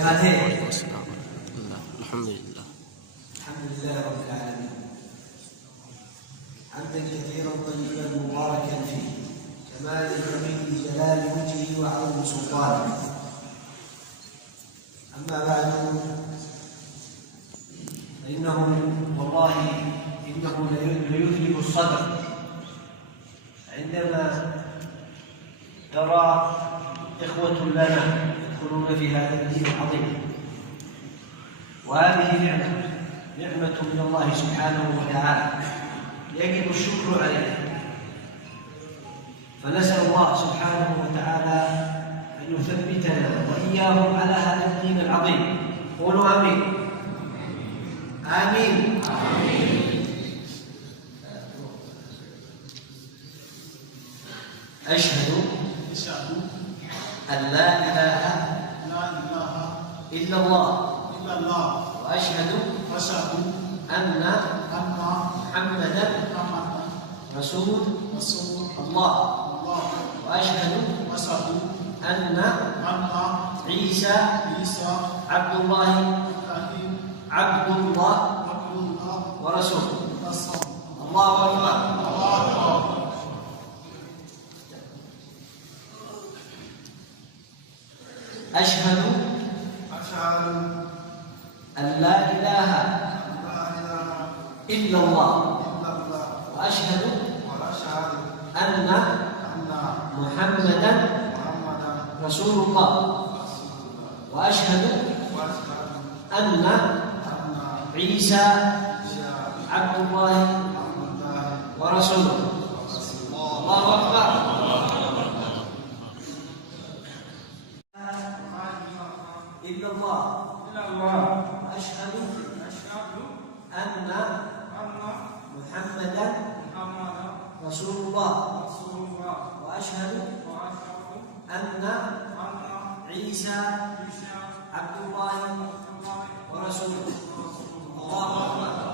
بهذين. الحمد لله. الحمد لله رب العالمين، حمدا كثيرا طيبا مباركا فيه، كمال جميل جلال وجهه وعظيم سلطانه. أما بعد، فإنه والله إنه ليذهب الصدر عندما ترى إخوة لنا يدخلون في هذا الدين العظيم، وهذه نعمة من الله سبحانه وتعالى يجب الشكر عليها. فنسأل الله سبحانه وتعالى أن يثبتنا وإياهم على هذا الدين العظيم. قولوا آمين. آمين. أشهد أن لا إله إلا الله وأشهد أن محمدا رسول الله وأشهد أن عيسى عبد الله ورسوله. الله أكبر. أشهد أن لا إله إلا الله وأشهد أن محمدا رسول الله وأشهد أن عيسى عبد الله ورسوله. الله أكبر. إلا الله أشهد أن محمدا رسول الله وأشهد أن عيسى عبد الله ورسوله. الله أكبر.